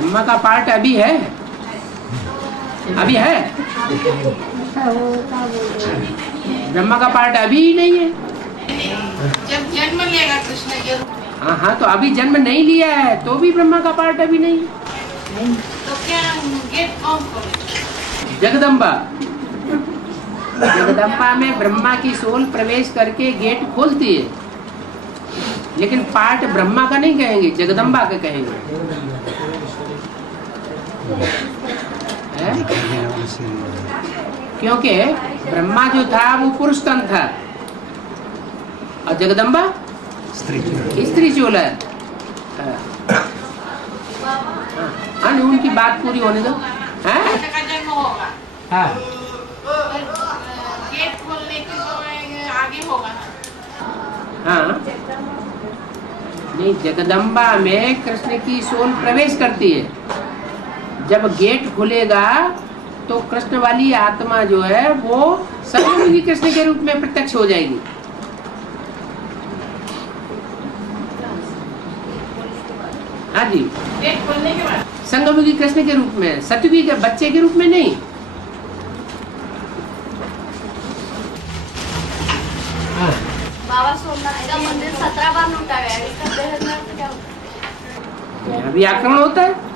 ब्रह्मा का पार्ट अभी है, अभी है। ब्रह्मा का पार्ट अभी ही नहीं है। जब जन्म लेगा कृष्ण के रूप में। हाँ हाँ, तो अभी जन्म नहीं लिया है तो भी ब्रह्मा का पार्ट अभी नहीं है। तो क्या गेट कौन खोलेगा? जगदम्बा, जगदम्बा में ब्रह्मा की सोल प्रवेश करके गेट खोलती है, लेकिन पार्ट ब्रह्मा का नहीं कहेंगे, जगदम्बा का कहेंगे। क्योंकि ब्रह्मा जो था वो पुरुष तन था और जगदम्बा स्त्री चोल है। हाँ, उनकी बात पूरी होने दो। कृष्ण का जन्म होगा, हाँ गेट खोलने के समय आगे होगा। हाँ, नहीं, जगदम्बा में कृष्ण की सोल प्रवेश करती है। जब गेट खुलेगा तो कृष्ण वाली आत्मा जो है वो संगमुखी कृष्ण के रूप में प्रत्यक्ष हो जाएगी। हाँ जी, गेट खोलने के बाद संगमुखी कृष्ण के रूप में, सतयुगी के बच्चे के रूप में नहीं। हाँ। बाबा सोमनाथ का मंदिर 17 बार लूटा गया है, इसका बेहद महत्व क्या होता है? अभी आक्रमण होता है।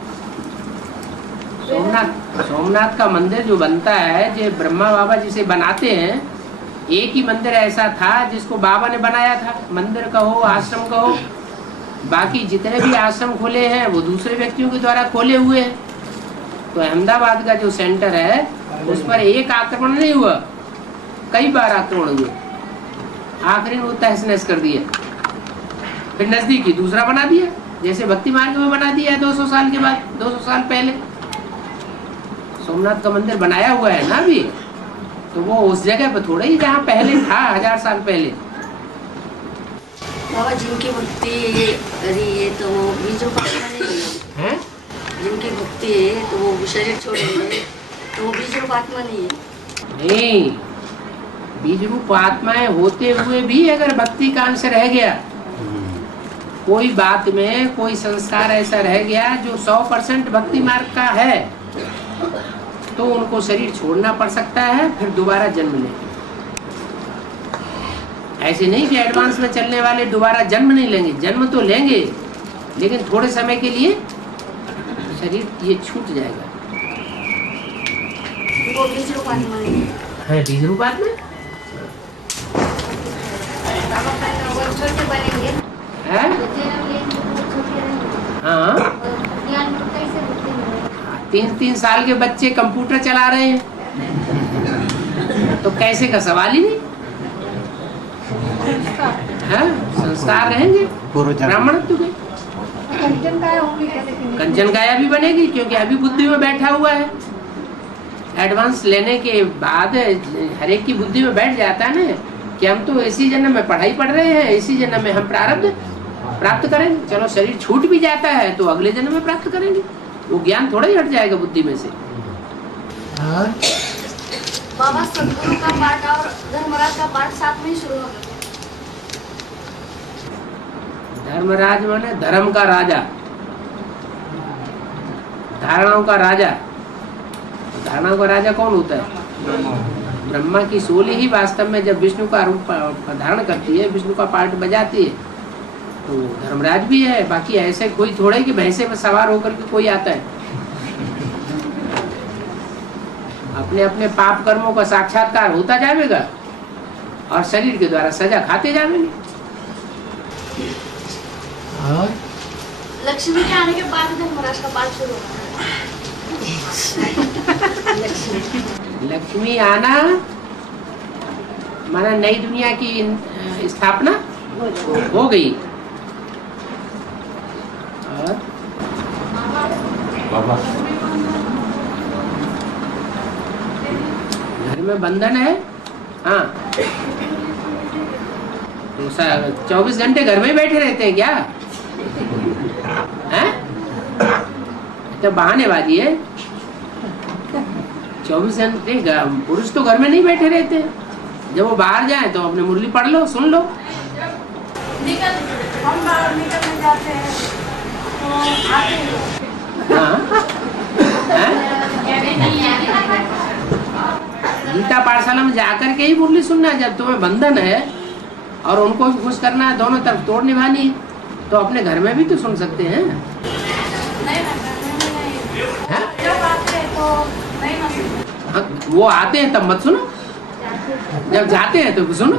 सोमनाथ का मंदिर जो बनता है, जो ब्रह्मा बाबा जिसे बनाते हैं, एक ही मंदिर ऐसा था जिसको बाबा ने बनाया था। मंदिर कहो, आश्रम कहो, बाकी जितने भी आश्रम खोले हैं वो दूसरे व्यक्तियों के द्वारा खोले हुए हैं। तो अहमदाबाद का जो सेंटर है उस पर एक आक्रमण नहीं हुआ, कई बार आक्रमण हुए। आखिरी में वो तहस नहस कर दिया, फिर नजदीकी दूसरा बना दिया, जैसे भक्ति मार्ग में बना दिया 200 साल के बाद, 200 साल पहले सोमनाथ का मंदिर बनाया हुआ है ना अभी, तो वो उस जगह पर थोड़ा ही जहाँ पहले था 1000 साल पहले। बाबा जिनकी भक्ति करी है तो वो बीज रूप आत्मा नहीं है। जिनकी भक्ति है तो वो शरीर छोड़ेंगे तो वो बीज रूप आत्मा नहीं है। नहीं, बीज रूप आत्माएं होते हुए भी अगर भक्ति का अंश रह गया, कोई बात में कोई संस्कार ऐसा रह गया जो 100% भक्ति मार्ग का है, तो उनको शरीर छोड़ना पड़ सकता है, फिर दोबारा जन्म लेंगे। ऐसे नहीं कि एडवांस में चलने वाले दोबारा जन्म नहीं लेंगे, जन्म तो लेंगे लेकिन थोड़े समय के लिए शरीर ये छूट जाएगा। वो बीज रूप आत्मा नहीं है, बीज रूप आत्मा। बाबा कहते हैं वो छोटे बनेंगे है? हाँ, ज्ञान कैसे होते हैं? 3 साल के बच्चे कंप्यूटर चला रहे हैं तो कैसे का सवाल ही नहीं है। संस्कार रहेंगे ब्राह्मणत्व के। कंचन काया भी बनेगी, क्योंकि अभी बुद्धि में बैठा हुआ है। एडवांस लेने के बाद हर एक की बुद्धि में बैठ जाता है ना कि हम तो इसी जन्म में पढ़ाई पढ़ रहे हैं, इसी जन्म में हम प्रारब्ध प्राप्त करेंगे। चलो शरीर छूट भी जाता है तो अगले जन्म में प्राप्त करेंगे, वो ज्ञान थोड़ा ही हट जाएगा बुद्धि में से। बाबा सदगुरु का पाठ और धर्मराज का पाठ साथ में ही शुरू हो गया। धर्मराज माने धर्म का राजा, धारणाओं का राजा। धारणाओं का राजा कौन होता है? ब्रह्मा की सोल ही वास्तव में जब विष्णु का रूप धारण करती है, विष्णु का पार्ट बजाती है, तो धर्मराज भी है। बाकी ऐसे कोई थोड़े कि भैंसे में सवार होकर के कोई आता है। अपने अपने पाप कर्मों का साक्षात्कार होता जाएगा और शरीर के द्वारा सजा खाते जाएंगे। लक्ष्मी के आने के बाद धर्मराज का पाठ शुरू होगा। लक्ष्मी आना माना नई दुनिया की स्थापना हो गई। और बाबा घर में बंधन है। हाँ, तो 24 घंटे घर में ही बैठे रहते हैं क्या? हैं? तो बहानेबाजी है। 24 घंटे पुरुष तो घर में नहीं बैठे रहते। जब वो बाहर जाए तो अपने मुरली पढ़ लो, सुन लो। हम बाहर निकलने जाते हैं तो आते हैं। हाँ, धर्मशाला में जाकर के ही मुरली सुनना है। जब तुम्हें बंधन है और उनको भी खुश करना है, दोनों तरफ तोड़ निभानी है, तो अपने घर में भी तो सुन सकते हैं। नहीं ना, हैं? जब आते हैं तो नहीं ना सुनते। हाँ, वो आते हैं तब मत सुनो, जब जाते हैं तो सुनो।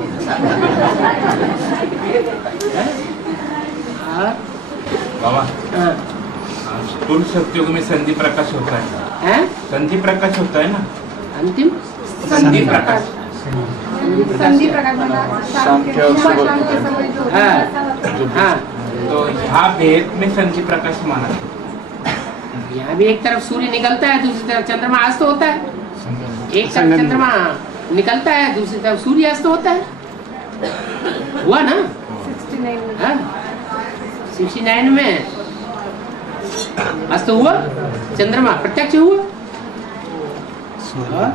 बाबा हाँ। स्थूल सत्युग में संधि प्रकाश होता है, हैं? संधि प्रकाश होता है ना, अंतिम संधि प्रकाश। संधि प्रकाश बना शाम के सुबह शाम के समय जो हाँ हाँ। तो यहाँ भेद में संधि प्रकाश माना है। यहाँ भी एक तरफ सूर्य निकलता है, दूसरी तरफ चंद्रमा अस्त होता है। एक तरफ चंद्रमा निकलता है, दूसरी तरफ सूर्य अस्त होता है। हुआ ना? 69 में अस्त हुआ, चंद्रमा प्रत्यक्ष हुआ। हाँ?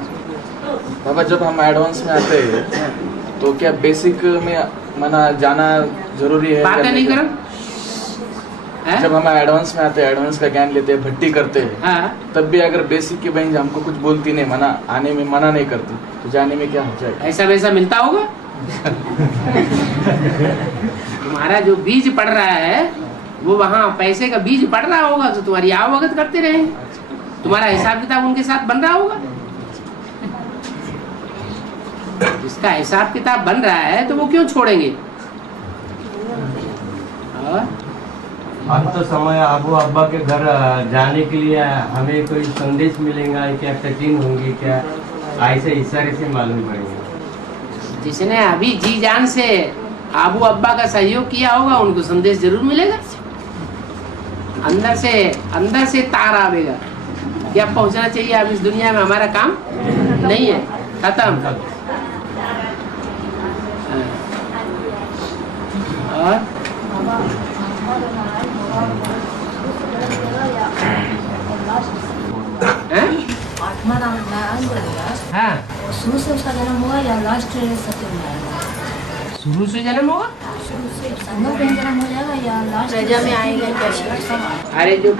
बाबा जब हम एडवांस में आते हैं तो क्या बेसिक में मना जाना जरूरी है? बातें नहीं करो। हैं? जब हम एडवांस में आते हैं, एडवांस का ज्ञान लेते हैं, भट्टी करते हैं, हाँ। तब भी अगर बेसिक की बहन हमको कुछ बोलती नहीं, मना आने में मना नहीं करती, तो जाने में क्या हो जाएगा? ऐसा वैसा मिलता होगा। तुम्हारा जो बीज पड़ रहा है वो वहाँ पैसे का बीज पड़ रहा होगा, तो तुम्हारी आवभगत करते रहेंगे, तुम्हारा हिसाब किताब उनके साथ बन रहा होगा। जिसका हिसाब किताब बन रहा है तो वो क्यों छोड़ेंगे? और अब तो समय आबू अब्बा के घर जाने के लिए हमें कोई संदेश मिलेगा क्या, ट्रेकिंग होंगी क्या, ऐसे इशारे से मालूम पड़ेगा। जिसने अभी जी जान से आबू अब्बा का सहयोग किया होगा उनको संदेश जरूर मिलेगा। अंदर से तार आवेगा कि अब पहुंचना चाहिए, अब इस दुनिया में हमारा काम नहीं है, खत्म। और आत्मा नारायण बोलेगा, हाँ, शुरू से उसका जन्म हुआ या लास्ट सत्यनारायण? शुरू से जन्म होगा। शुरू से संगम में जन्म हो जाएगा या लास्ट प्रजा में आएगा क्या? अरे जो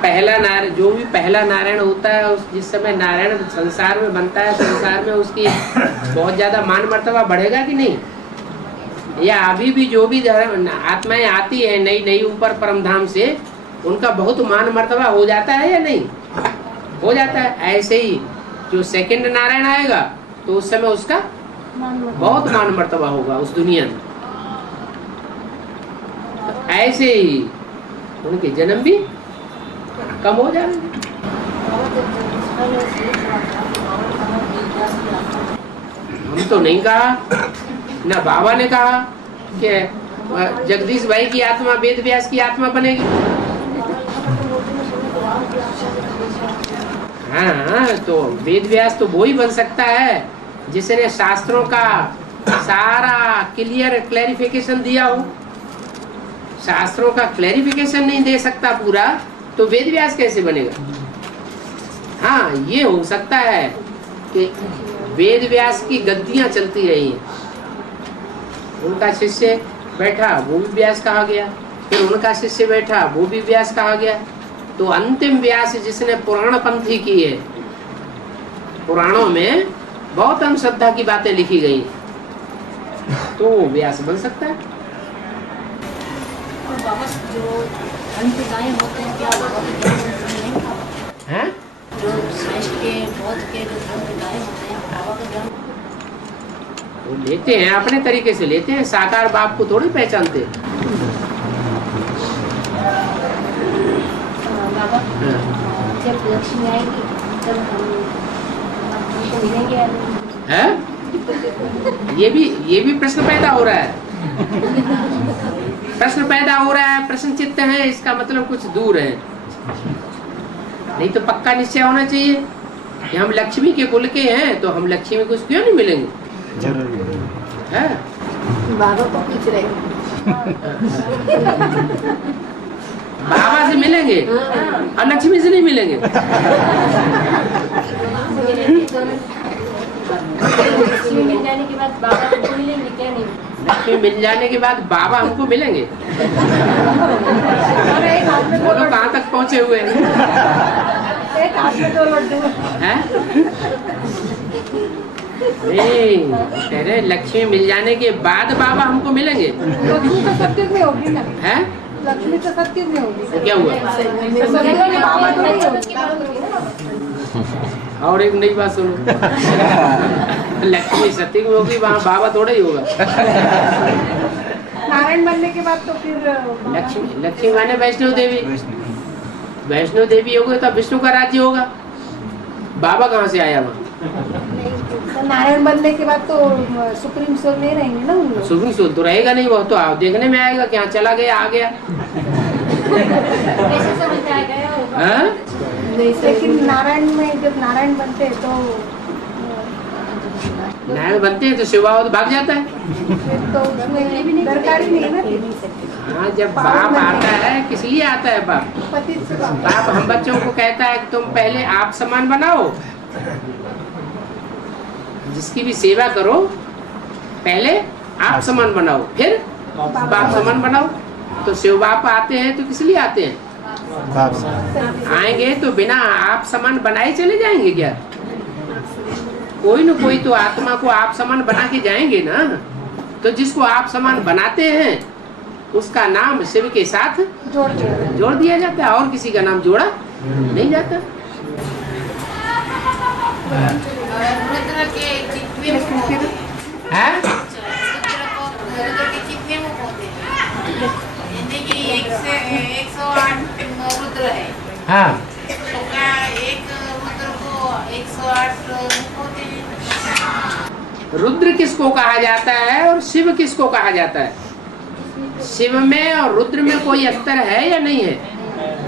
भी पहला नारायण होता है, उस जिस समय नारायण संसार में बनता है, संसार में उसकी बहुत ज्यादा मान मर्तबा बढ़ेगा कि नहीं? या अभी भी जो भी आत्माएं आती है नई नई ऊपर परमधाम से, उनका बहुत मान मर्तबा हो जाता है या नहीं? हो जाता है। ऐसे ही जो सेकंड नारायण आएगा तो उस समय उसका बहुत मान मर्तबा होगा उस दुनिया में। तो ऐसे ही उनके जन्म भी कम हो जाएंगे। हम तो नहीं कहा, ना बाबा ने कहा कि जगदीश भाई की आत्मा वेद व्यास की आत्मा बनेगी। हाँ, तो वेद व्यास तो वो ही बन सकता है जिसने शास्त्रों का सारा क्लैरिफिकेशन दिया हो। शास्त्रों का क्लैरिफिकेशन नहीं दे सकता पूरा, तो वेद व्यास कैसे बनेगा? हाँ, ये हो सकता है कि वेद व्यास की गद्दियां चलती रही हैं, उनका शिष्य बैठा वो भी व्यास कहा गया, फिर उनका शिष्य बैठा वो भी व्यास कहा गया। तो अंतिम व्यास जिसने पुराण पंथी की है, पुराणों में बहुत अंधश्रद्धा की बातें लिखी गई, तो वो व्यास बन सकता है। और वापस जो अंतदायी होते हैं क्या हैं? जो श्रेष्ठ के बौद्ध के जो अंतदायी होते हैं, बाबा का धर्म वो लेते हैं अपने तरीके से लेते हैं, साकार बाप को थोड़ी पहचानते। बाबा जब लक्ष्मी आएगी तब हमको मिलेंगे या नहीं? है? ये भी प्रश्न पैदा हो रहा है। प्रश्न पैदा हो रहा है, प्रश्न चित्त है, इसका मतलब कुछ दूर है। नहीं तो पक्का निश्चय होना चाहिए कि हम लक्ष्मी के कुल के हैं, तो हम लक्ष्मी को क्यों नहीं मिलेंगे? है? बाबा को पूछ रहे बाबा से मिलेंगे और लक्ष्मी से नहीं मिलेंगे। लक्ष्मी मिल जाने के बाद बाबा हमको मिलेंगे क्या? नहीं, लक्ष्मी मिल जाने के बाद बाबा हमको मिलेंगे। बोलो कहाँ तक पहुँचे हुए हैं? एक हाथ में 2 लड्डू हैं? कह रहे लक्ष्मी मिल जाने के बाद बाबा हमको मिलेंगे। लक्ष्मी तो सत्युग में होगी ना, हैं? लक्ष्मी तो सत्युग में होगी। तो क्या हुआ? सत्युग में बाबा तो नहीं होगी। और एक नई बात सुनो, लक्ष्मी सत्युग में होगी, वहाँ बाबा थोड़ा ही होगा। नारायण बनने के बाद तो फिर लक्ष्मी माने वैष्णो देवी, वैष्णो देवी होगी तब विष्णु का राज्य होगा। बाबा कहाँ से आया वहाँ? तो नारायण बनने के बाद तो सुप्रीम सोल नहीं रहेंगे ना उन लोग। सुप्रीम सोल तो रहेगा नहीं, वो तो आप देखने में आएगा कि हाँ चला गया आ गया। हाँ? लेकिन नारायण में जब नारायण बनते हैं तो नारायण बनते हैं तो शिवा तो भाग जाता है। फिर तो उसमें दरकार ही नहीं है ना। हाँ, जब बाप आता है किस लिए आता है बाप? पति से बाप। बाप हम बच्चों को कहता है कि तुम पहले आप समान बनाओ, जिसकी भी सेवा करो पहले आप समान बनाओ, फिर बाप समान बनाओ। तो शिव बाप आते हैं तो किस लिए आते हैं? आएंगे तो बिना आप समान बनाए चले जाएंगे क्या? कोई न कोई तो आत्मा को आप समान बना के जाएंगे ना। तो जिसको आप समान बनाते हैं उसका नाम शिव के साथ जोड़ दिया जाता है, और किसी का नाम जोड़ा नहीं जाता। रुद्र के कितने मुख होते हैं? रुद्र के कितने मुख होते हैं? यानी कि 108 रुद्र है। हाँ, तो क्या एक रुद्र को 108 मुख होते हैं? रुद्र किसको कहा जाता है और शिव किसको कहा जाता है? शिव में और रुद्र में कोई अंतर है या नहीं है?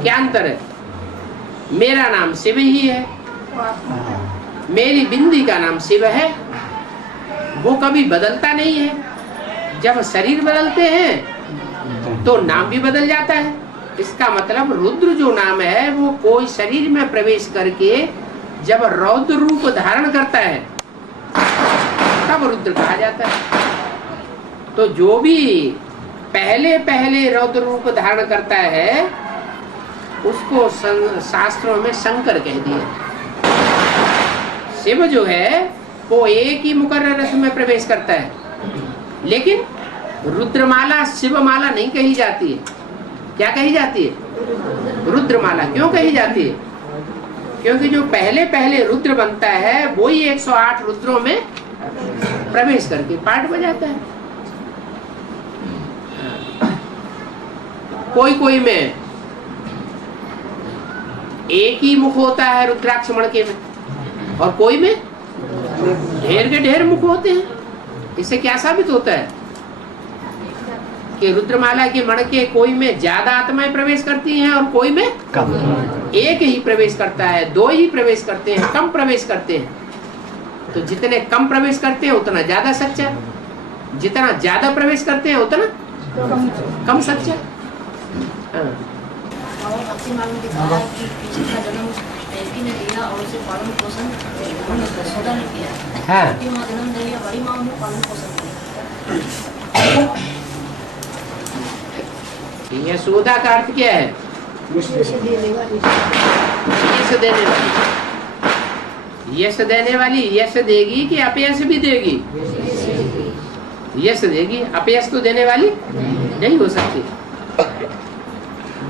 क्या अंतर है? मेरा नाम शिव ही है, मेरी बिंदी का नाम शिव है, वो कभी बदलता नहीं है। जब शरीर बदलते हैं तो नाम भी बदल जाता है। इसका मतलब रुद्र जो नाम है वो कोई शरीर में प्रवेश करके जब रौद्र रूप धारण करता है तब रुद्र कहा जाता है। तो जो भी पहले पहले रौद्र रूप धारण करता है उसको शास्त्रों में शंकर कह दिया। शिव जो है वो एक ही मुकर्रर रथ में प्रवेश करता है, लेकिन रुद्रमाला शिवमाला नहीं कही जाती है। क्या कही जाती है? रुद्रमाला। क्यों कही जाती है? क्योंकि जो पहले पहले रुद्र बनता है वही 108 रुद्रों में प्रवेश करके पाठ बजाता है। कोई कोई में एक ही मुख होता है रुद्राक्ष मणके में, और कोई में ढेर के ढेर मुख होते हैं। इससे क्या साबित होता है कि रुद्रमाला के मणके कोई में ज्यादा आत्माएं प्रवेश करती हैं और कोई में कम, एक ही प्रवेश करता है, दो ही प्रवेश करते हैं, कम प्रवेश करते हैं। तो जितने कम प्रवेश करते हैं उतना ज्यादा सच्चा, जितना ज्यादा प्रवेश करते हैं उतना कम सच्चा। हाँ। और अपने मालूम दिखाया कि पीछे का जन्म ऐसी ने लिया और उसे पालन पोषण यशोदा ने किया। हाँ। छोटी माँ जन्म नहीं लिया, बड़ी माँ ने पालन पोषण किया। यशोदा का अर्थ क्या है? यश देने वाली। यश देने वाली यश देगी कि अपयश भी देगी? यश देगी, अपयश तो देने वाली नहीं हो सकती।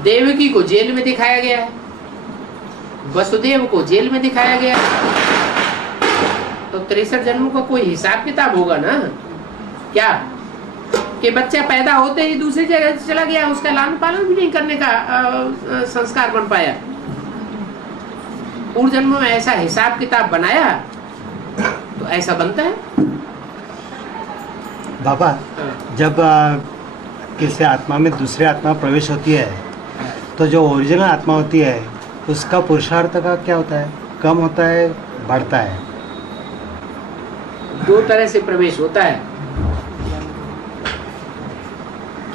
देवकी को जेल में दिखाया गया है, वसुदेव को जेल में दिखाया गया है। तो 63 जन्मों का कोई हिसाब किताब होगा ना। क्या कि बच्चा पैदा होते ही दूसरी जगह चला गया, उसका लालन पालन भी नहीं करने का संस्कार बन पाया। पूर्व जन्मों में ऐसा हिसाब किताब बनाया तो ऐसा बनता है। बाबा, जब किसी आत्मा में दूसरी आत्मा प्रवेश होती है तो जो ओरिजिनल आत्मा होती है उसका पुरुषार्थ का क्या होता है? कम होता है, बढ़ता है? दो तरह से प्रवेश होता है।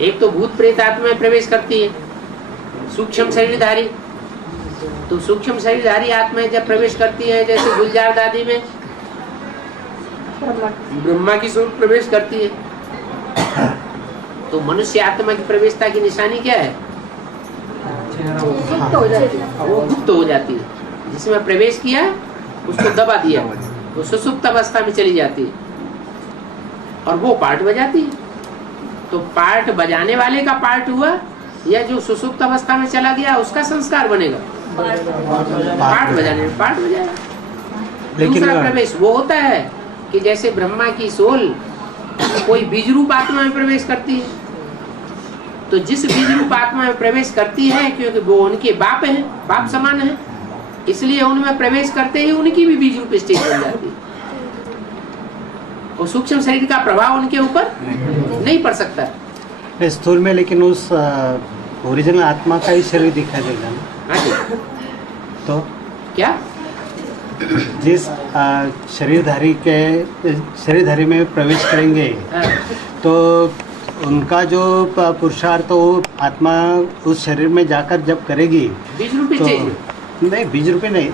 एक तो भूत प्रेत आत्मा में प्रवेश करती है, सूक्ष्म शरीरधारी। तो सूक्ष्म शरीरधारी आत्माएं जब प्रवेश करती है, जैसे गुलजार दादी में ब्रह्मा की स्वरूप प्रवेश करती है, तो मनुष्य आत्मा की प्रवेशता की निशानी क्या है? गुप्त हो जाती है। वो गुप्त हो जाती है। जिसमें प्रवेश किया उसको दबा दिया, वो सुसुप्त अवस्था में चली जाती है और वो पार्ट बजाती है। तो पार्ट बजाने वाले का पार्ट हुआ या जो सुसुप्त अवस्था में चला गया उसका संस्कार बनेगा। पार्ट बजाने में पार्ट बजाएगा। दूसरा प्रवेश वो होता है कि जैसे ब्रह्मा की सोल कोई बीज रूप आत्मा में प्रवेश करती है, तो जिस बीज रूप आत्मा में प्रवेश करती है क्योंकि वो उनके बाप हैं, बाप समान है, इसलिए उनमें प्रवेश करते ही उनकी भी बीज रूप स्टेज बन जाती है और सूक्ष्म शरीर का प्रभाव उनके ऊपर नहीं पड़ सकता। स्थूल में लेकिन उस ओरिजिनल आत्मा का ही शरीर दिखाई देगा ना। हाँ जी। तो क्या जिस शरीरधारी में प्रवेश करेंगे हाँ। तो उनका जो पुरुषार्थ वो आत्मा उस शरीर में जाकर जब करेगी बीज रूपी तो स्टेज में नहीं, बीज रूपी नहीं,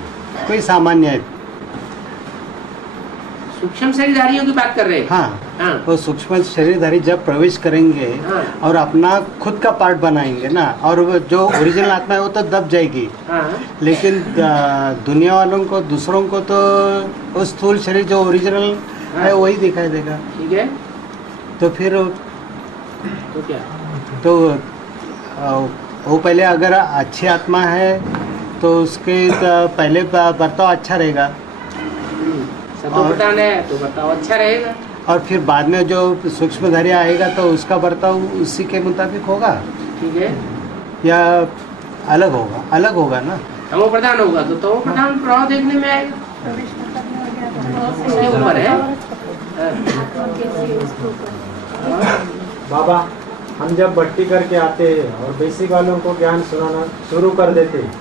कोई सामान्य है। सूक्ष्म शरीरधारियों की बात कर रहे हैं। हाँ, हाँ। वो सूक्ष्म शरीरधारी जब प्रवेश करेंगे हाँ। और अपना खुद का पार्ट बनाएंगे ना, और वो जो ओरिजिनल आत्मा है वो तो दब जाएगी। हाँ। लेकिन दुनिया वालों को, दूसरों को तो वो स्थूल शरीर जो ओरिजिनल हाँ। है वही दिखाई देगा। ठीक है, तो फिर तो क्या तो वो पहले अगर अच्छी आत्मा है तो उसके पहले बर्ताव अच्छा रहेगा सतोप्रधान है तो बताओ अच्छा रहेगा, और फिर बाद में जो सूक्ष्मधारी आएगा तो उसका बर्ताव उसी के मुताबिक होगा ठीक है। या अलग होगा ना। तमो प्रधान होगा तो तमो प्रधान प्रभाव देखने में आएगा, उसके ऊपर है। बाबा, हम जब भट्टी करके आते हैं और बेसिक वालों को ज्ञान सुनाना शुरू कर देते हैं,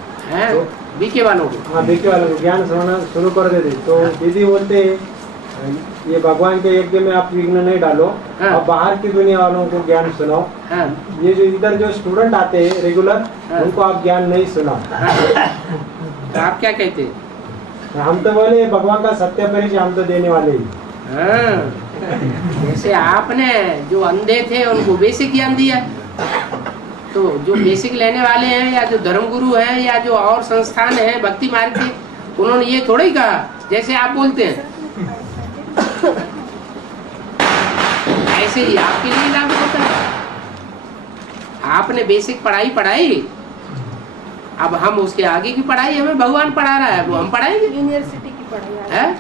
तो बीके वालों को, हाँ बीके वालों को ज्ञान सुनाना शुरू कर देते, तो दीदी बोलते हैं ये भगवान के यज्ञ में आप विघ्न नहीं डालो, हाँ। आप बाहर की दुनिया वालों को ज्ञान सुनाओ। हाँ। ये जो इधर जो स्टूडेंट आते हैं रेगुलर, हाँ। उनको आप ज्ञान नहीं सुनाओ। हाँ। तो आप क्या कहते हैं? हम तो बोले भगवान का सत्य परिचय हम तो देने वाले ही। हाँ। जैसे आपने जो अंधे थे उनको बेसिक ज्ञान दिया, तो जो बेसिक लेने वाले हैं या जो धर्मगुरु हैं या जो और संस्थान है भक्ति मार्ग के, उन्होंने ये थोड़ा ही कहा जैसे आप बोलते हैं, ऐसे ही आपके लिए लागू होता है। आपने बेसिक पढ़ाई, अब हम उसके आगे की पढ़ाई हमें भगवान पढ़ा रहा है, वो हम पढ़ाएंगे। यूनिवर्सिटी की पढ़ाई है?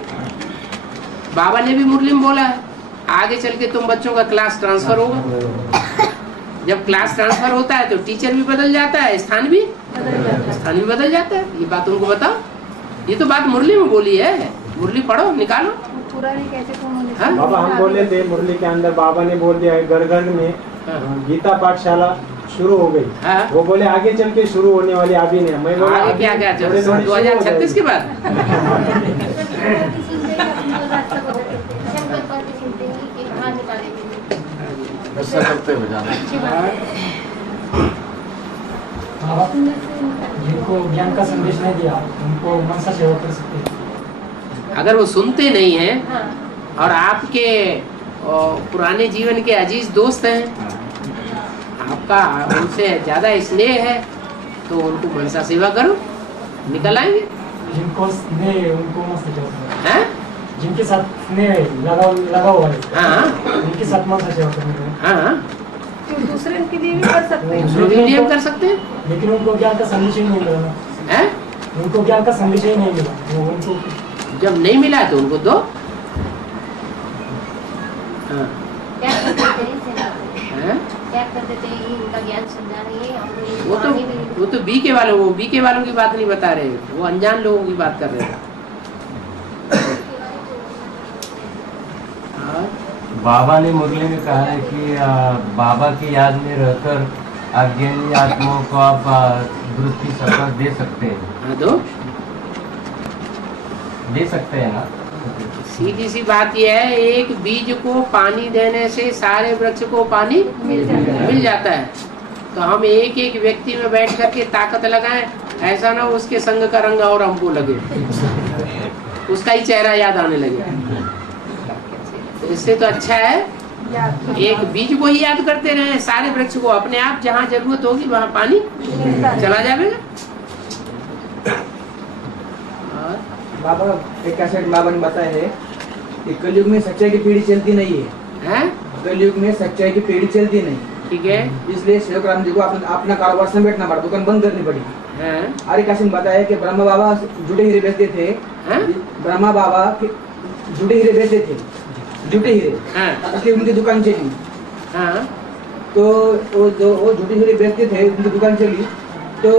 बाबा ने भी मुरली में बोला है, आगे चल के तुम बच्चों का क्लास ट्रांसफर होगा। जब क्लास ट्रांसफर होता है तो टीचर भी बदल जाता है, स्थान भी बदल जाता है। ये बात उनको बताओ, ये तो बात मुरली में बोली है, मुरली पढ़ो, निकालो। पुरानी कैसे कौन होने हाँ? बाबा हम बोले थे मुरली के अंदर, बाबा ने बोल दिया है घर घर में गीता पाठशाला शुरू हो गई। हाँ। वो बोले आगे चल के शुरू होने वाली अभी नहीं। मैं बोला आगे क्या क्या 2036 के बाद ऐसा करते हो जाना। जिनको ज्ञान का संदेश नहीं दिया उनको मनसा सेवा कर सकते हैं। अगर वो सुनते नहीं हैं और आपके पुराने जीवन के अजीज दोस्त हैं, आपका उनसे ज्यादा स्नेह है, तो उनको मनसा सेवा करो, निकल आएंगे। जिनको स्नेह उनको मनसा सेवा हैं? जिनके साथ स्नेह लगा हुआ है, हाँ उनके साथ मनसा सेवा करनी है। हाँ, तो दूसरे के लिए भी कर सकते हैं। दूसरों के लिए हम कर सकते हैं। लेकिन उनको ज्ञान का संदेश ही नहीं मिला। हैं? उनको ज्ञान का संदेश ही नहीं मिला, वो उनको जब नहीं मिला तो उनको दो। हाँ। क्या करते थे हैं? क्या करते थे इनका ज्ञान समझा रही है। वो तो बीके वालों की बात नहीं बता रहे, वो अनजान लोगों की बात कर रहे हैं। बाबा ने मुरली में कहा है कि बाबा की याद में रहकर अज्ञानी आत्माओं को आप वृत्ति सफर दे सकते हैं। हाँ, दो दे सकते हैं ना। सीधी सी बात यह है, एक बीज को पानी देने से सारे वृक्ष को पानी मिल जाता है। तो हम एक एक व्यक्ति में बैठ करके ताकत लगाएं, ऐसा ना उसके संग का रंग और हमको लगे, उसका ही चेहरा याद आने लगे। तो इससे तो अच्छा है एक बीज को ही याद करते रहे, सारे वृक्ष को अपने आप जहाँ जरूरत होगी वहाँ पानी चला जाएगा। बाबा एक कैसेट बाबा ने बताया है कि कलयुग में सच्चाई की पीढ़ी चलती नहीं है। हैं? कलयुग में सच्चाई की पीढ़ी चलती नहीं, ठीक है। इसलिए सेवक राम जी को अपना कारोबार समेटना पड़ा, दुकान बंद करनी पड़ी। आर्य काशी में बताया कि ब्रह्मा बाबा झूठे हीरे बेचते थे। ब्रह्मा बाबा झूठे हीरे बेचते थे, झूठे हीरे, इसलिए उनकी दुकान चली। तो वो झूठे हीरे बेचते थे, उनकी दुकान चली, तो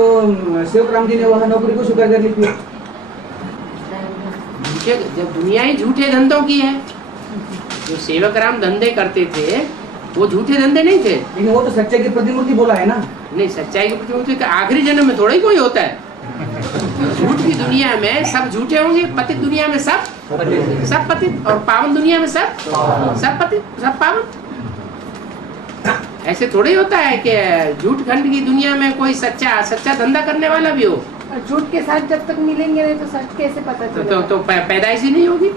सेवक राम जी ने वहाँ नौकरी को स्वीकार कर ली थी। जब दुनिया ही झूठे धंधों की है, जो सेवक राम धंधे करते थे वो झूठे धंधे नहीं थे। लेकिन वो तो सच्चाई की प्रतिमूर्ति बोला है ना। नहीं, सच्चाई की प्रतिमूर्ति का आखिरी जन्म में थोड़ा ही कोई होता है। झूठ की दुनिया में सब झूठे होंगे, पतित दुनिया में सब पतित, और पावन दुनिया में सब पतित, सब पावन। ऐसे थोड़ा ही होता है कि झूठ खंड की दुनिया में कोई सच्चा धंधा करने वाला भी हो। और झूठ के साथ जब तक मिलेंगे नहीं तो सच कैसे पता चलेगा? तो पैदाइश ही नहीं होगी,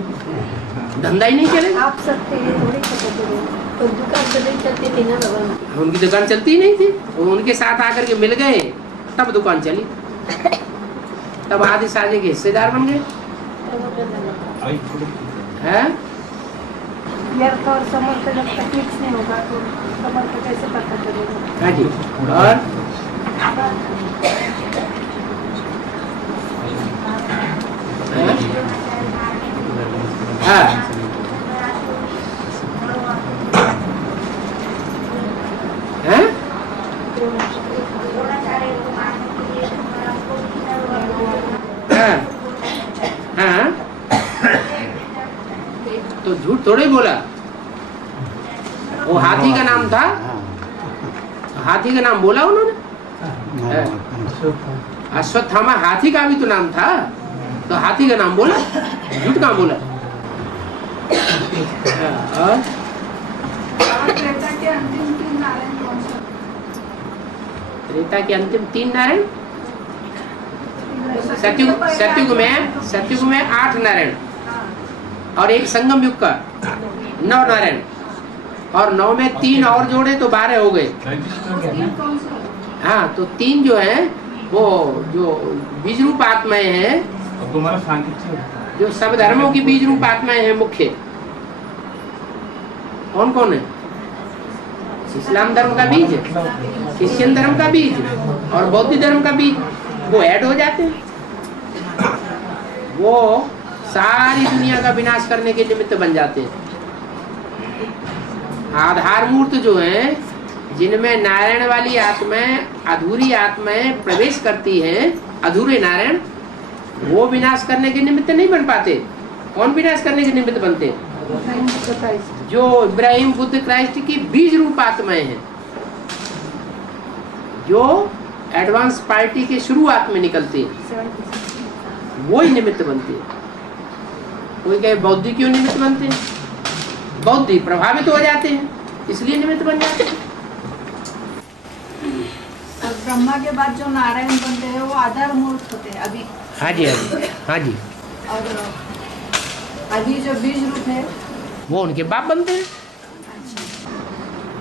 धंधा ही नहीं चलेगा। आप सकते हैं थोड़ी पता चलेगा। तो दुकान तो नहीं चलती थी ना बाबा, उनकी दुकान चलती ही नहीं थी, उनके साथ आकर के मिल गए तब दुकान चली, तब आधे साझे के हिस्सेदार बन गए। हैं? व्यर्थ और समर्थ जब तक फिक्स नहीं होगा तो समर्थ कैसे पता चलेगा? हाँ जी। और हाँ, तो झूठ थोड़े बोला। वो हाथी का नाम था, हाथी का नाम बोला उन्होंने। अश्वत्थामा हाथी का भी तो नाम था, तो हाथी का नाम बोला, झूठ कहाँ बोला। और त्रेता के अंतिम 3 नारायण कौन से? त्रेता के अंतिम 3 नारायण, सतयुग में 8 नारायण और एक संगम युग का 9 नारायण, और 9 में 3 और जोड़े तो 12 हो गए। हाँ, तो 3 जो है वो जो बीज रूप आत्माएं हैं, जो सब धर्मों की बीज रूप आत्माएं हैं मुख्य, कौन कौन है? इस्लाम धर्म का बीज, क्रिश्चियन धर्म का बीज और बौद्ध धर्म का बीज, वो ऐड हो जाते हैं। वो सारी दुनिया का विनाश करने के निमित्त बन जाते हैं। आधार मूर्त जो है, जिनमें नारायण वाली आत्माएं, अधूरी आत्माएं प्रवेश करती हैं, अधूरे नारायण, वो विनाश करने के निमित्त नहीं बन पाते। कौन विनाश करने के निमित्त बनते? जो इब्राहिम, बुद्ध, क्राइस्ट की बीज रूप आत्माएं हैं, जो एडवांस पार्टी के शुरुआत में निकलते हैं, वो ही निमित्त बनते हैं। कोई कहे बौद्ध क्यों निमित्त बनते हैं? बौद्ध प्रभावित हो जाते हैं, इसलिए निमित्त बन जाते हैं। और ब्रह्मा के बाद जो नारायण बनते हैं वो आधार मूर्त होते हैं अभी। हाँ जी, हाँ जी, हाँ जी। और अभी जो बीज रूप है वो उनके बाप बनते हैं।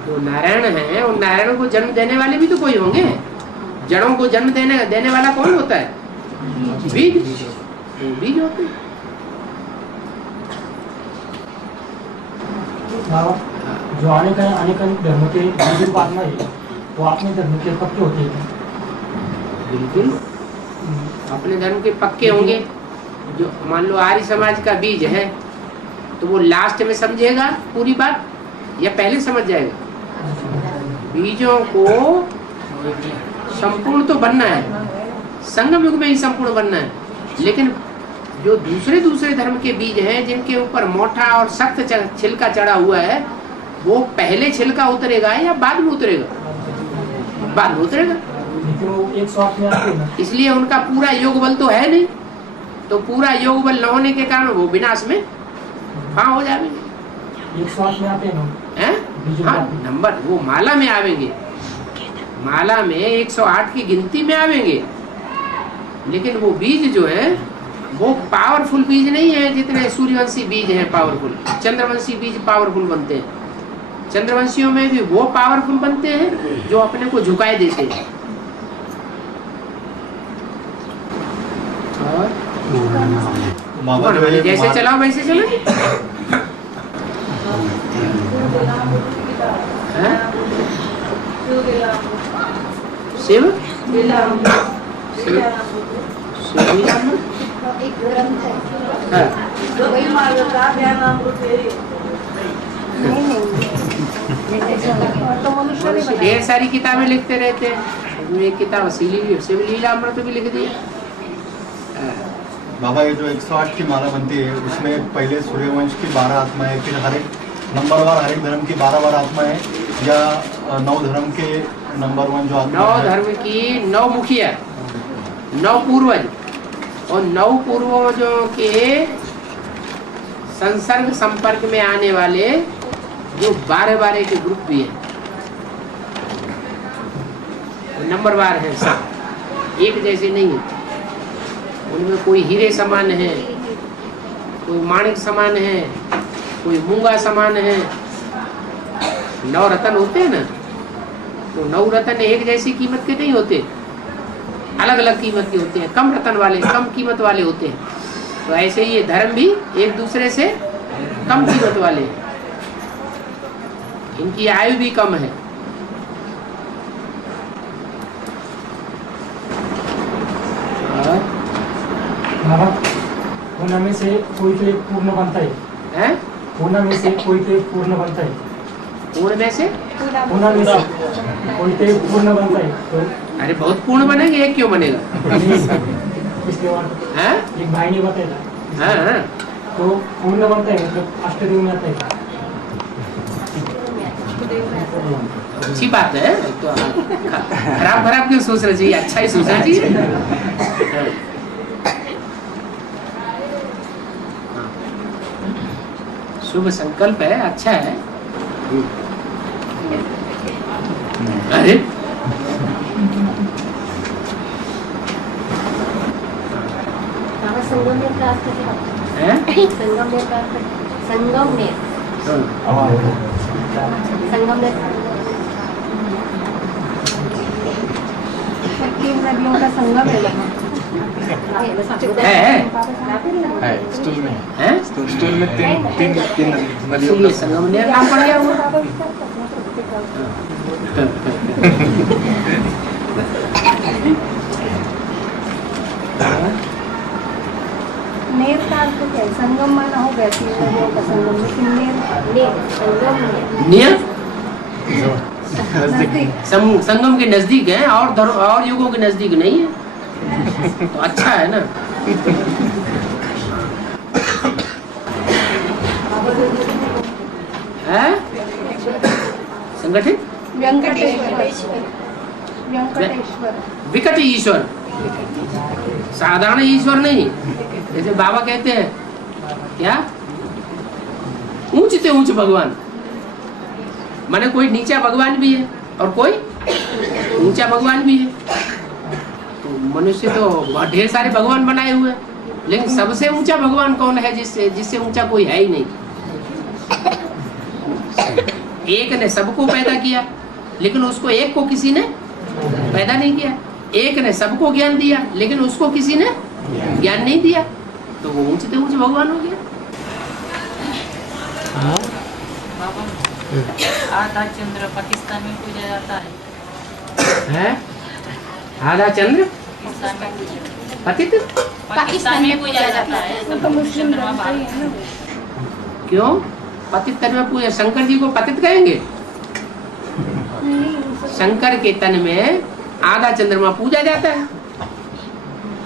जो नारायण है, उन नारायण को जन्म देने वाले भी तो कोई होंगे। जड़ों को जन्म देने वाला कौन होता है? बीज, बीज होते हैं। जो अनेक धर्म के बीज रूप आत्मा है, वो अपने धर्म के पक्के होते हैं। बिल्कुल अपने धर्म के पक्के होंगे। जो मान लो आर्य समाज का बीज है, तो वो लास्ट में समझेगा पूरी बात या पहले समझ जाएगा? बीजों को संपूर्ण तो बनना है, संगम युग में ही संपूर्ण बनना है। लेकिन जो दूसरे धर्म के बीज हैं, जिनके ऊपर मोटा और सख्त छिलका चढ़ा हुआ है, वो पहले छिलका उतरेगा या बाद में उतरेगा? बाद में उतरेगा। इसलिए उनका पूरा योग बल तो है नहीं, तो पूरा योग बल न होने के कारण वो विनाश में हो जाएंगे। 108 में आते हैं। हाँ, नंबर वो माला में आवेंगे, माला में 108 की गिनती में आवेंगे। लेकिन वो बीज जो है वो पावरफुल बीज नहीं है जितने सूर्यवंशी बीज हैं पावरफुल। चंद्रवंशी बीज पावरफुल बनते हैं। चंद्रवंशियों में भी वो पावरफुल बनते हैं जो अपने को झुकाए देते हैं। और बाबा जो है जैसे चलाओ वैसे चलो। हैं? शिव ढेर सारी किताबें लिखते रहते हैं। एक किताब शिवलीलामृत भी लिख दिया। बाबा ये जो 108 की माला बनती है उसमें पहले सूर्यवंश की 12 आत्मा है, फिर हर एक नंबरवार हर एक धर्म की 12 आत्मा है, या 9 धर्म के नंबर 1 जो आत्मा 9 है? धर्म की 9 मुखिया, 9 पूर्वज और 9 पूर्वजों के संसर्ग संपर्क में आने वाले जो 12 के ग्रुप भी है, नंबरवार है सब, एक जैसे नहीं है। उनमें कोई हीरे समान है, कोई माणिक समान है, कोई मूंगा समान है। 9 रत्न होते हैं ना, तो 9 रत्न एक जैसी कीमत के नहीं होते, अलग अलग कीमत के होते हैं। कम रत्न वाले कम कीमत वाले होते हैं। तो ऐसे ही ये धर्म भी एक दूसरे से कम कीमत वाले हैं। इनकी आयु भी कम है। बाबा पूर्ण में से कोई तो एक पूर्ण बनता है। पूर्ण में से कोई तो एक पूर्ण बनता है। पूर्ण में से पूर्ण में से कोई तो एक पूर्ण बनता है। तो अरे बहुत पूर्ण बनेंगे, एक क्यों बनेगा? इसके बाद एक भाई ने बताया था। तो पूर्ण बनता है मतलब अष्टदेव में आता है। अच्छी बात है। तो खराब क्यों सोचना चाहिए, अच्छा ही सोचना चाहिए। शुभ संकल्प है, अच्छा है। अरे संगमनेर का अर्थ क्या है? संगमनेर का अर्थ संगमनेर संगमनेर 3 नदियों का संगम है वहाँ। स्टूल में तीन नदियों ये संगमनेर नाम पड़ गया हुआ। नेर का अर्थ क्या है? संगम माना हो गया 3 नदियों का संगम, लेकिन नेर संगम के नजदीक है और युगों के नजदीक नहीं है। तो अच्छा है ना। है संगठित विकट ईश्वर, साधारण ईश्वर नहीं। जैसे बाबा कहते हैं क्या, ऊंच से ऊंच भगवान, माने कोई नीचा भगवान भी है और कोई ऊंचा भगवान भी है। तो मनुष्य तो बहुत ढेर सारे भगवान बनाए हुए हैं, लेकिन सबसे ऊंचा भगवान कौन है? जिससे ऊंचा कोई है ही नहीं। एक ने सबको पैदा किया, लेकिन उसको एक को किसी ने पैदा नहीं किया। एक ने सबको ज्ञान दिया, लेकिन उसको किसी ने ज्ञान नहीं दिया। तो वो ऊंचे से ऊंचे भगवान हो गया। आधा चंद्र पाकिस्तान में पूजा जाता है। आधा चंद्र पतित पाकिस्तान में पूजा जाता है। तो मुस्लिम धर्म का ही है ना। क्यों पतित तन में पूजा? शंकर जी को पतित कहेंगे? शंकर के तन में आधा चंद्रमा पूजा जाता है।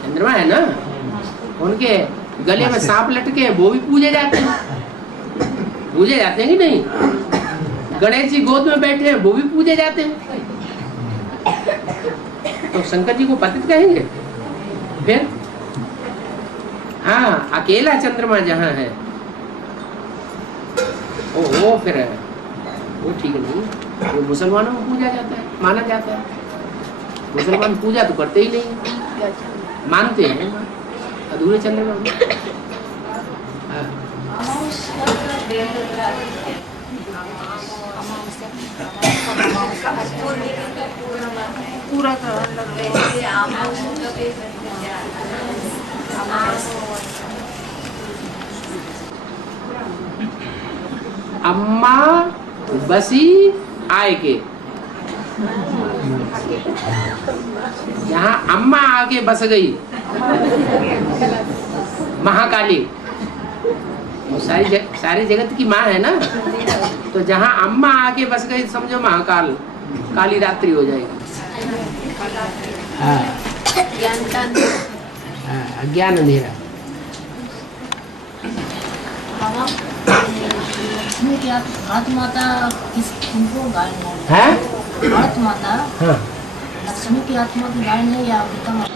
चंद्रमा है ना, उनके गले में सांप लटके हैं, वो भी पूजे जाते हैं। पूजे जाते हैं कि नहीं? गणेश जी गोद में बैठे हैं, वो भी पूजे जाते हैं। तो शंकर जी को पतित कहेंगे? फिर हाँ, अकेला चंद्रमा जहाँ है वो फिर वो ठीक नहीं। वो मुसलमानों में पूजा जाता है, माना जाता है। मुसलमान पूजा तो करते ही नहीं, मानते हैं अधूरे चंद्रमा में। पूरा अम्मा बसी आए के, जहाँ अम्मा आके बस गई महाकाली, वो सारी जगत की माँ है ना, तो जहाँ अम्मा आके बस गई समझो महाकाल, काली रात्रि हो जाएगी। अज्ञान अंधेरा। भारत माता किसको गायन है? भारत माता हाँ। लक्ष्मी की आत्मा की गायन है या अमृता माता?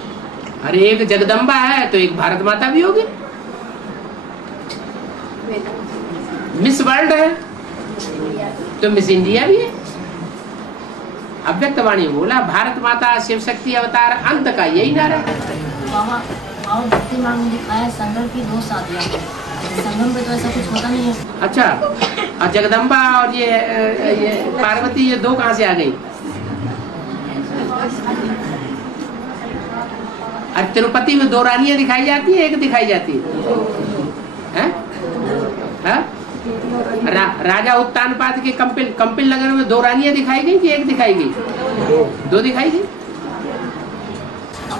अरे एक जगदम्बा है तो एक भारत माता भी होगी। मिस वर्ल्ड है तो मिस इंडिया भी है। अव्यक्त वाणी बोला भारत माता शिव शक्ति अवतार अंत का यही नारा है। बाबा भक्ति मार्ग में दिखाया संगम की 2 शादियां, संगम में तो ऐसा कुछ होता नहीं है। अच्छा, और जगदम्बा और ये पार्वती ये 2 कहाँ से आ गई? और तिरुपति में 2 रानियां दिखाई जाती है, एक दिखाई जाती है? राजा उत्तानपाद के कंपिल नगर में 2 रानियां दिखाई गई कि एक दिखाई गई? 2 दिखाई गई।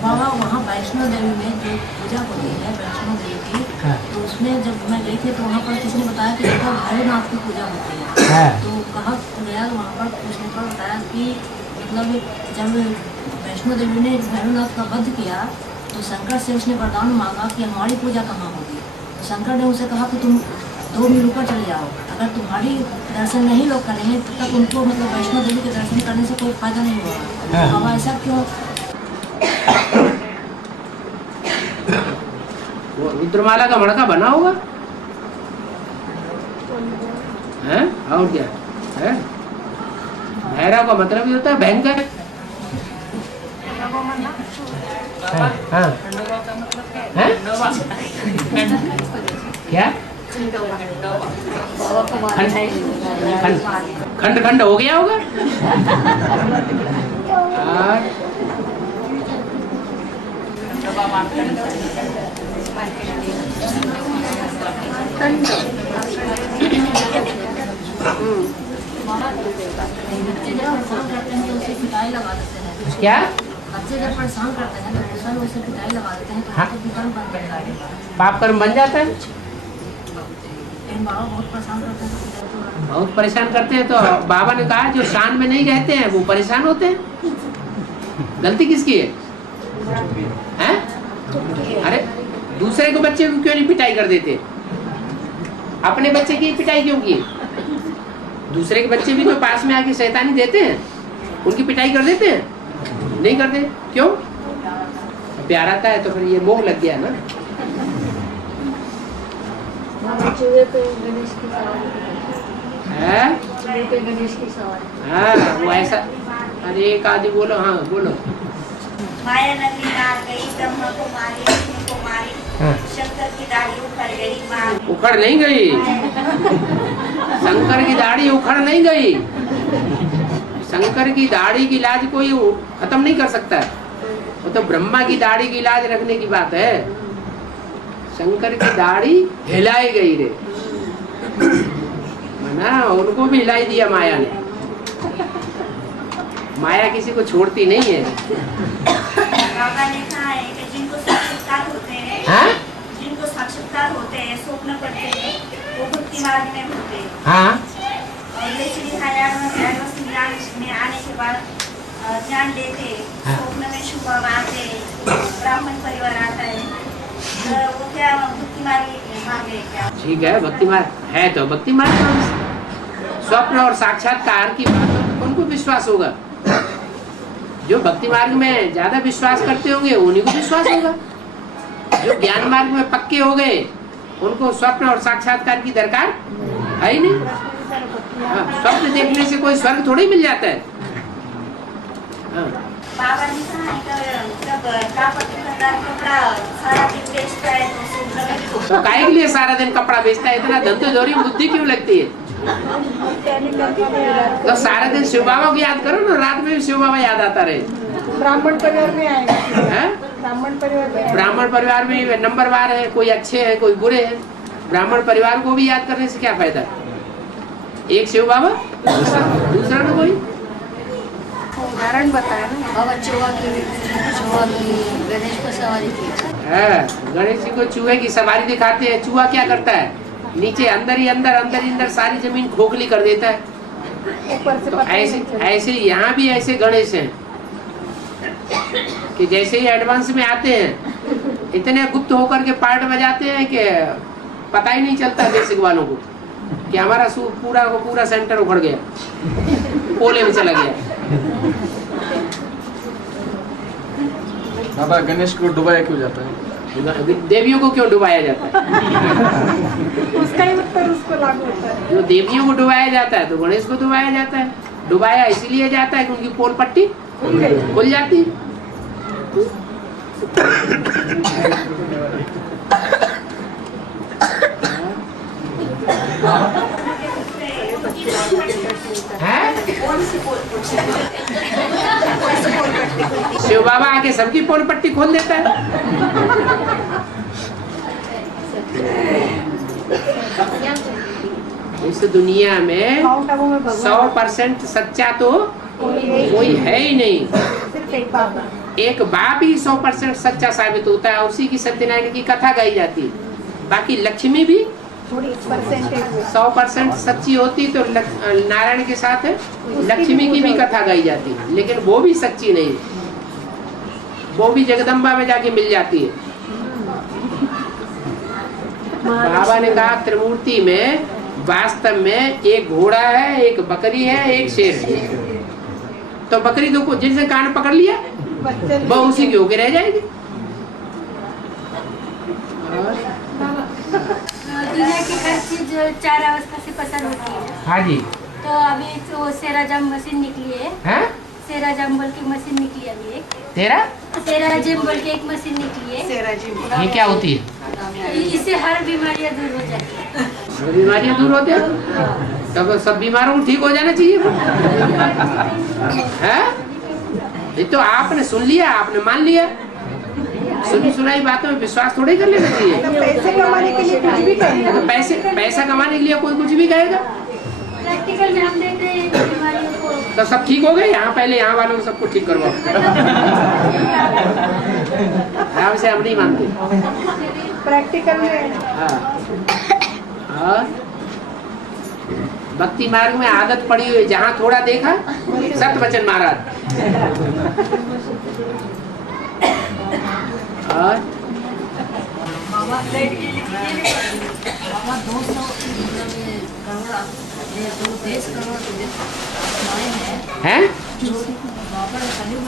बाबा वहाँ वैष्णो देवी में जो पूजा होती है वैष्णो देवी की, तो उसमें जब मैं गई थी तो वहाँ पर किसी ने बताया कि देखो भैरवनाथ की पूजा होती है। तो कहा गया वहाँ पर पूछने पर बताया कि मतलब जब वैष्णो देवी ने भैरवनाथ का वध किया तो शंकर से उसने वरदान मांगा कि हमारी पूजा कहाँ होगी। तो शंकर ने उसे कहा कि तुम 2 मील ऊपर चले जाओ, अगर तुम्हारी दर्शन नहीं लोग करेंगे तब तक उनको मतलब वैष्णो देवी के दर्शन करने से कोई फायदा नहीं होगा। बाबा ऐसा क्यों? वो रुद्रमाला का मड़का बना होगा है? और क्या है? भैरव का मतलब ये होता है भयंकर। हाँ। है? क्या खंड खंड हो गया होगा। क्या बच्चे जब परेशान करते हैं तो दूसरा लोग उसे पिटाई लगा देते हैं तो हाँ? विकल्प बन जाता है, पाप कर्म बन जाता है। लेकिन बाबा बहुत परेशान करते हैं तो बहुत परेशान करते हैं तो बाबा ने कहा जो शान में नहीं रहते हैं वो परेशान होते हैं। गलती किसकी है? हैं? अरे दूसरे को बच्चे को क्यों नहीं पिटाई कर देते? अपने बच्चे की पिटाई क्यों की? दूसरे के बच्चे भी तो पास में आके शैतानी देते हैं, उनकी पिटाई कर देते हैं? नहीं करते। क्यों? प्यार आता है तो फिर ये मोह लग गया ना। है? हाँ वो ऐसा। अरे एक आदमी बोलो। हाँ बोलो। माया नगरी नार गई, ब्रह्मा को मारी, विष्णु को मारी, शंकर की दाढ़ी उखड़ गई। उखड़ नहीं गई। शंकर की दाढ़ी उखड़ नहीं गई। शंकर की दाढ़ी की लाज कोई खत्म नहीं कर सकता। वो तो ब्रह्मा की दाढ़ी की लाज रखने की बात है। शंकर की दाढ़ी हिलाई गई रे, ना उनको भी हिलाई दिया माया ने। माया किसी को छोड़ती नहीं है। बाबा ने कहा है कि जिनको साक्षात्कार होते हैं, जिनको साक्षात्कार होते हैं, स्वप्न पड़ते हैं, वो भक्ति मार्ग में होते हैं। हाँ। और लेकिन में आने के बाद ज्ञान लेते, स्वप्न में शुभ आते, ब्राह्मण परिवार आता है, तो वो क्या भक्ति मार्ग है क्या? ठीक है, भक्ति मार्ग है तो भक्ति मार्ग स्वप्न और साक्षात्कार की बात उनको विश्वास होगा। जो भक्ति मार्ग में ज्यादा विश्वास करते होंगे उन्हीं को विश्वास होगा। जो ज्ञान मार्ग में पक्के हो गए उनको स्वप्न और साक्षात्कार की दरकार है ही नहीं। स्वप्न देखने से कोई स्वर्ग थोड़ी मिल जाता है। बाबा ने कहा जब कापड़ दुकानदार कपड़ा सारा दिन बेचता है तो काहे के लिए सारा दिन कपड़ा बेचता है? इतना धंधोधड़ी बुद्धि क्यों लगती है? तो सारा दिन शिव बाबा को याद करो ना, रात में भी शिव बाबा याद आता रहे। ब्राह्मण परिवार में आएगा। ब्राह्मण परिवार में नंबरवार है, कोई अच्छे है कोई बुरे है। ब्राह्मण परिवार को भी याद करने से क्या फायदा? एक शिव बाबा, दूसरा ना कोई उदाहरण बताया ना। बाबा चुहा की गणेश को सवारी की। गणेश जी को चूहे की सवारी दिखाते हैं। चूहा क्या करता है, नीचे अंदर ही अंदर सारी जमीन खोखली कर देता है। तो ऐसे यहाँ भी ऐसे गणेश हैं कि जैसे ही एडवांस में आते हैं इतने गुप्त होकर के पार्ट बजाते हैं कि पता ही नहीं चलता बेसिक वालों को कि हमारा पूरा को पूरा सेंटर उखड़ गया, पोले में चला गया। बाबा गणेश को डुबाया क्यों जाता है? देवियों को क्यों डुबाया जाता है? उसका ही उत्तर उसको लागू होता है। जो देवियों को डुबाया जाता है तो गणेश को डुबाया जाता है। डुबाया इसलिए जाता है कि उनकी पोल पट्टी खुल जाती है। शिव बाबा आके सबकी पोल पट्टी खोल देता है। इस दुनिया में 100% सच्चा तो कोई है ही नहीं। एक बाप ही 100% सच्चा साबित होता है, उसी की सत्यनारायण की कथा गाई जाती है। बाकी लक्ष्मी भी 100% सच्ची होती तो नारायण के साथ लक्ष्मी की भी कथा गाई जाती है, लेकिन वो भी सच्ची नहीं, वो भी जगदम्बा में जाके मिल जाती है। बाबा ने कहा त्रिमूर्ति में वास्तव में एक घोड़ा है, एक बकरी है, एक शेर है। तो बकरी तो जिनसे कान पकड़ लिया वो उसी के होके रह जाएगी। दुनिया की हर चीज 4 अवस्था से पसंद होती है। हाँ जी। तो अभी तो सेराजाम मशीन निकली है। सेराजाम बोल की मशीन निकली अभी एक। सेराजिम बोल के एक मशीन निकली है। ये क्या होती है? इससे हर बीमारियां दूर हो जाती है। बीमारियां दूर होती है? तब सब बीमारों को ठीक हो जाना चाहिए। ये तो आपने सुन लिया, आपने मान लिया। सुनी सुनाई बातों में विश्वास थोड़ी कर लेना चाहिए। पैसे कमाने के लिए कुछ भी करेंगे। तो पैसा कमाने के लिए कोई कुछ भी कहेगा। प्रैक्टिकल में हम देखते हैं बीमारियों को। तो सब ठीक हो गए यहाँ, पहले यहाँ वालों को सबको ठीक करवाओ। से हम नहीं मानते प्रैक्टिकल में। हाँ, भक्ति मार्ग में आदत पड़ी हुई, जहाँ थोड़ा देखा सत्य वचन महाराज। और बाबा 200 करोड़ है।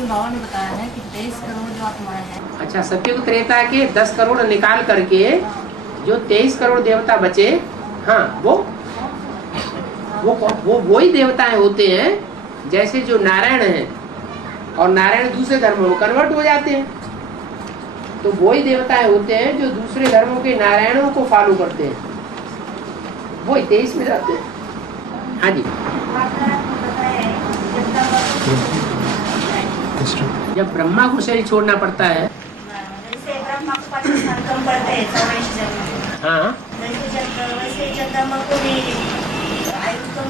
बाबा ने बताया है कि 23 करोड़ जो आत्माएं हैं। अच्छा, सतयुग त्रेता के 10 करोड़ निकाल करके जो 23 करोड़ देवता बचे, हाँ वो ही देवताएं होते हैं जैसे जो नारायण हैं, और नारायण दूसरे धर्मों में कन्वर्ट हो जाते हैं। तो वही देवताएं होते हैं जो दूसरे धर्मों के नारायणों को फॉलो करते हैं, वही 23 में जाते हैं। हाँ जी। जब ब्रह्मा को शरीर छोड़ना पड़ता है, जैसे ब्रह्मा को 25 साल कम पड़ते हैं 84 जन्म। हाँ, वैसे जगदम्बा को भी आयु कम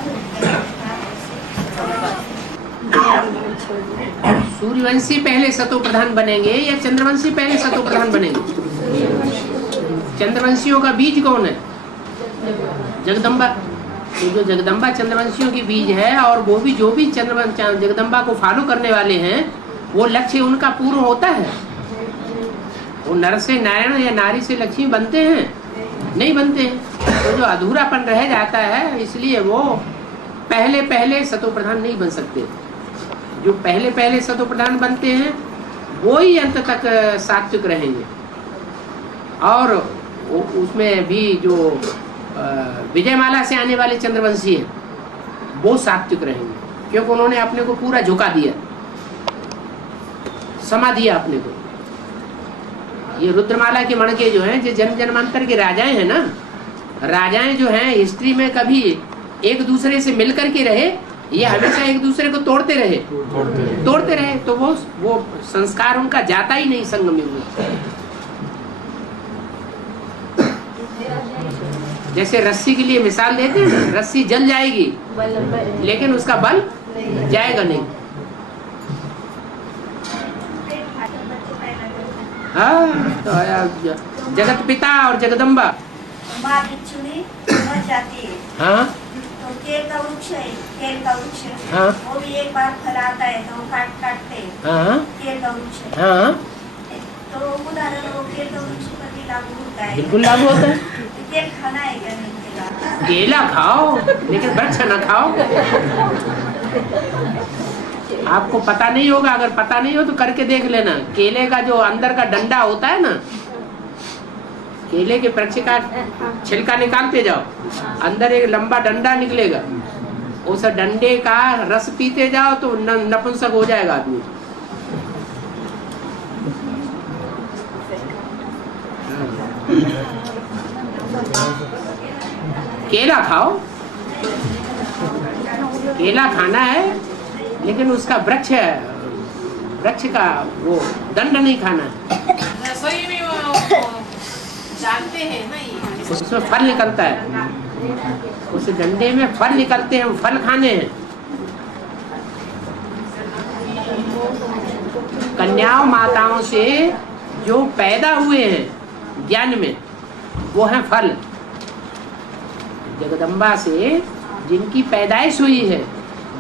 सूर्यवंशी पहले सतो प्रधान बनेंगे या चंद्रवंशी पहले सतो प्रधान बनेंगे? चंद्रवंशियों का बीज कौन है? जगदम्बा। तो जो जगदम्बा चंद्रवंशियों की बीज है, और वो भी जो भी जगदम्बा को फॉलो करने वाले हैं, वो लक्ष्य उनका पूर्ण होता है। वो नर से नारायण या नारी से लक्ष्मी बनते हैं? नहीं बनते हैं। तो जो अधूरापन रह जाता है, इसलिए वो पहले सतो प्रधान नहीं बन सकते। जो पहले सतो प्रधान बनते हैं वो ही अंत तक सात्विक रहेंगे। और उसमें भी जो विजयमाला से आने वाले चंद्रवंशी हैं वो सात्विक रहेंगे, क्योंकि उन्होंने अपने को पूरा झुका दिया, समा दिया अपने को। ये रुद्रमाला के मणके जो हैं, जो जन्म जन्मांतर के राजाएं हैं ना, राजाएं जो हैं हिस्ट्री में कभी एक दूसरे से मिलकर के रहे, ये हमेशा एक दूसरे को तोड़ते रहे। तो वो संस्कार उनका जाता ही नहीं संगम युग में। जैसे रस्सी के लिए मिसाल देते हैं ना, रस्सी जल जाएगी लेकिन उसका बल जाएगा नहीं। हाँ, तो आया जगत पिता और जगदम्बा। माँ बिच्छुनी मर जाती है। हाँ तो केल का वृक्ष है, केल का वृक्ष। हाँ। वो भी एक बार फल आता है तो काटते हैं। हाँ केल का वृक्ष है। हाँ, तो उदाहरण वो केल का वृक्ष पर भी लागू होता है। बिल्कुल लागू होता है। केल खाना है क्या नहीं केला? केला खाओ लेकिन वृक्ष ना खाओ। आपको पता नहीं होगा, अगर पता नहीं हो तो करके देख लेना। केले का जो अंदर का डंडा होता है ना, केले के वृक्ष का छिलका निकालते जाओ, अंदर एक लंबा डंडा निकलेगा, उस डंडे का रस पीते जाओ तो नपुंसक हो जाएगा आदमी। केला खाओ, केला खाना है लेकिन उसका वृक्ष का वो दंड नहीं खाना है। रसोई में वो जानते हैं ना, ये उसमें फल निकलता है, उस डंडे में फल निकलते हैं, फल खाने हैं। कन्याओं माताओं से जो पैदा हुए हैं ज्ञान में, वो है फल। जगदम्बा से जिनकी पैदाइश हुई है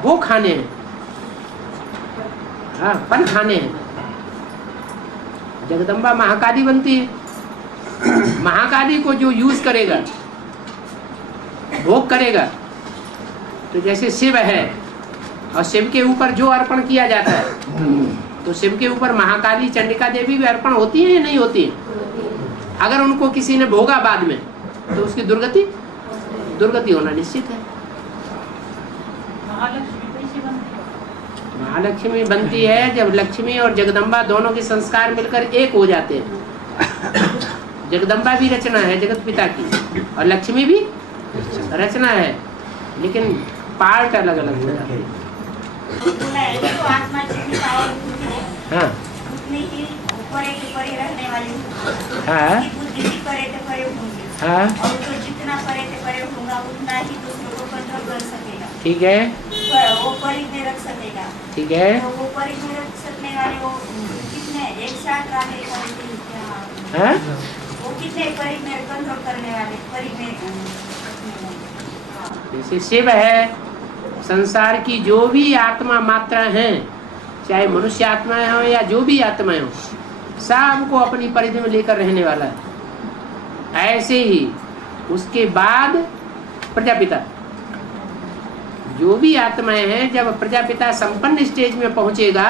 वो खाने हैं। हाँ, फल खाने हैं। जगदम्बा महाकाली बनती है। महाकाली को जो यूज करेगा, भोग करेगा, तो जैसे शिव है और शिव के ऊपर जो अर्पण किया जाता है, तो शिव के ऊपर महाकाली चंडिका देवी भी अर्पण होती है या नहीं होती है? अगर उनको किसी ने भोगा बाद में तो उसकी दुर्गति होना निश्चित है। महालक्ष्मी बनती है जब लक्ष्मी और जगदम्बा दोनों के संस्कार मिलकर एक हो जाते हैं। जगदम्बा भी रचना है जगत पिता की और लक्ष्मी भी रचना है, लेकिन पार्ट अलग अलग हो जाते हैं। आत्मा जितनी पावरफुल है, हाँ उतनी ही ऊपर रहने वाली, हाँ बुद्धि भी परे होंगी। हाँ, और जो जितना परे होगा उतना ही दूसरों को कंट्रोल कर सकेगा। ठीक है, वो परिध में रख सकेगा। ठीक है। तो वो परिध में रख सकने वाले वो कितने एक साथ राधे हाँ? वो कितने परिध में कंट्रोल करने वाले, परिध में जैसे शिव है, संसार की जो भी आत्मा मात्रा हैं, चाहे मनुष्य आत्माएं हो या जो भी आत्माएं हो, सबको अपनी परिधि में लेकर रहने वाला है। ऐसे ही उसके बाद प्रजापिता, जो भी आत्माएं हैं, जब प्रजापिता संपन्न स्टेज में पहुंचेगा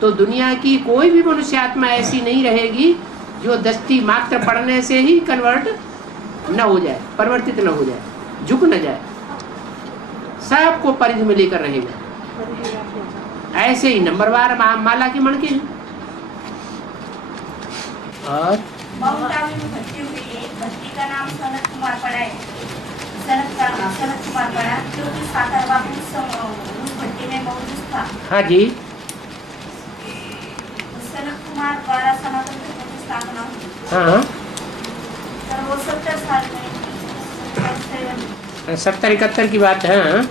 तो दुनिया की कोई भी मनुष्य आत्मा ऐसी नहीं रहेगी जो दृष्टि मात्र पड़ने से ही कन्वर्ट न हो जाए, परिवर्तित न हो जाए, झुक न जाए, सबको परिधि में लेकर रहेगा। ऐसे ही नंबरवार माला के मणके हैं। और माउंट आबू में भर्ती हुई है, भर्ती का नाम सनत कुमार पड़ा है। सनत कुमार पड़ा क्योंकि साकार बाबू उस भर्ती में मौजूद था। हाँ जी, सनत कुमार द्वारा सनातन धर्म की स्थापना हुई। हाँ, तो वो 70 साल में 70-71 की बात है। हाँ,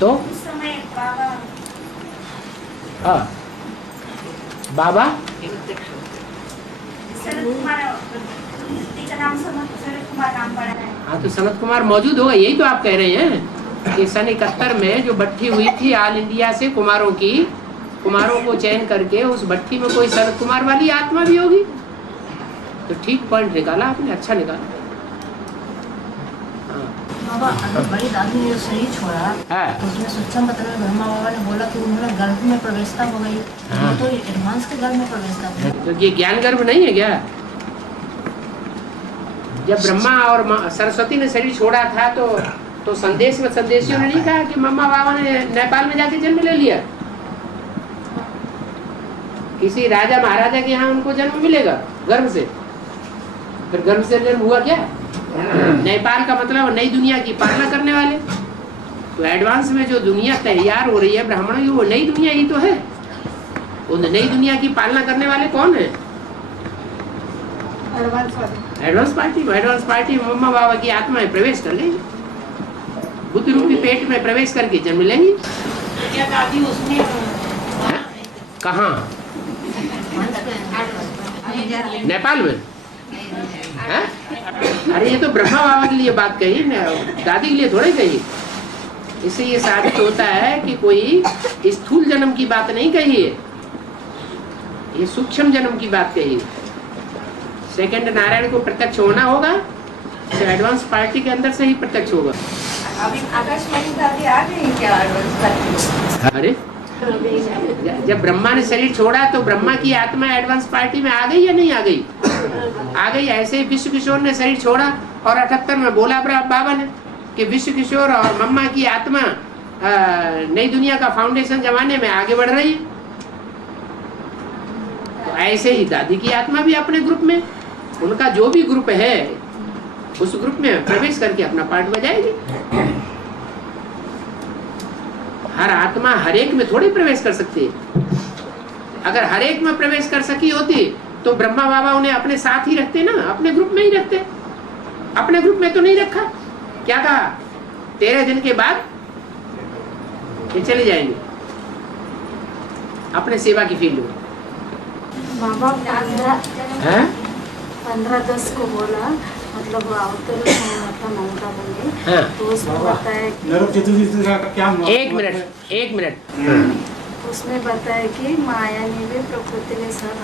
तो उस समय बाबा हाँ, बाबा सनत कुमार का नाम सनत कुमार नाम पड़ा है। हाँ, तो सनत कुमार मौजूद होगा, यही तो आप कह रहे हैं कि सन 71 में जो भट्टी हुई थी ऑल इंडिया से कुमारों को चयन करके उस भट्टी में कोई सनत कुमार वाली आत्मा भी होगी। तो ठीक पॉइंट निकाला आपने, अच्छा निकाला। बाबा, अगर बड़ी दादी ने शरीर छोड़ा तो उसमें सत्संग पत्र में ब्रह्मा बाबा ने बोला कि उन्होंने गर्भ में प्रवेशता हो गई। तो एडवांस के गर्भ में प्रवेशता हो गई। तो ये ज्ञान गर्भ नहीं है क्या? जब ब्रह्मा और सरस्वती ने शरीर छोड़ा था तो संदेश में संदेशियों ने नहीं कहा कि मम्मा बाबा ने नेपाल में जाके जन्म ले लिया। किसी राजा महाराजा के यहाँ उनको जन्म मिलेगा गर्भ से, फिर गर्भ से जन्म हुआ क्या? नेपाल का मतलब नई दुनिया की पालना करने वाले। तो एडवांस में जो दुनिया तैयार हो रही है ब्राह्मणों की, वो नई दुनिया ही तो है। वो नई दुनिया की पालना करने वाले कौन है? एडवांस पार्टी में मम्मा बाबा की आत्माएं प्रवेश कर गई, बुद्ध रूपी पेट में प्रवेश करके जन्म लेंगी। क्या दादी उसमें कहाँ? नेपाल में? हैं? अरे ये तो ब्रह्मा बाबा के लिए बात कही ना, दादी के लिए थोड़ी कही। इससे ये साबित होता है कि कोई स्थूल जन्म की बात नहीं कही है, ये सूक्ष्म जन्म की बात कही है। सेकंड नारायण को प्रत्यक्ष होना होगा तो एडवांस पार्टी के अंदर से ही प्रत्यक्ष होगा। अभी आकाशवाणी दादी आ गई क्या एडवांस पार्टी? अरे जब ब्रह्मा ने शरीर छोड़ा तो ब्रह्मा की आत्मा एडवांस पार्टी में आ गई या नहीं आ गई? आ गई। ऐसे ही विश्व किशोर ने शरीर छोड़ा और 78 में बोला बाबा ने कि विश्व किशोर और मम्मा की आत्मा नई दुनिया का फाउंडेशन जमाने में आगे बढ़ रही है। तो ऐसे ही दादी की आत्मा भी अपने ग्रुप में, उनका जो भी ग्रुप है उस ग्रुप में प्रवेश करके अपना पार्ट बजाएगी। हर आत्मा हर एक में थोड़ी प्रवेश कर सकती है। अगर हर एक में प्रवेश कर सकी होती तो ब्रह्मा बाबा उन्हें अपने साथ ही रखते ना, अपने ग्रुप में ही रखते। अपने ग्रुप में तो नहीं रखा। क्या कहा? 13 दिन के बाद ये चले जाएंगे अपने सेवा की फील्ड में। बाबा 15-10 को बोला, मतलब अवतरण मतलब ममता बोले। हाँ। तो उसमें बताया नरक चतुर्दशी का क्या? एक मिनट। उसमें बताया कि माया ने भी प्रकृति के साथ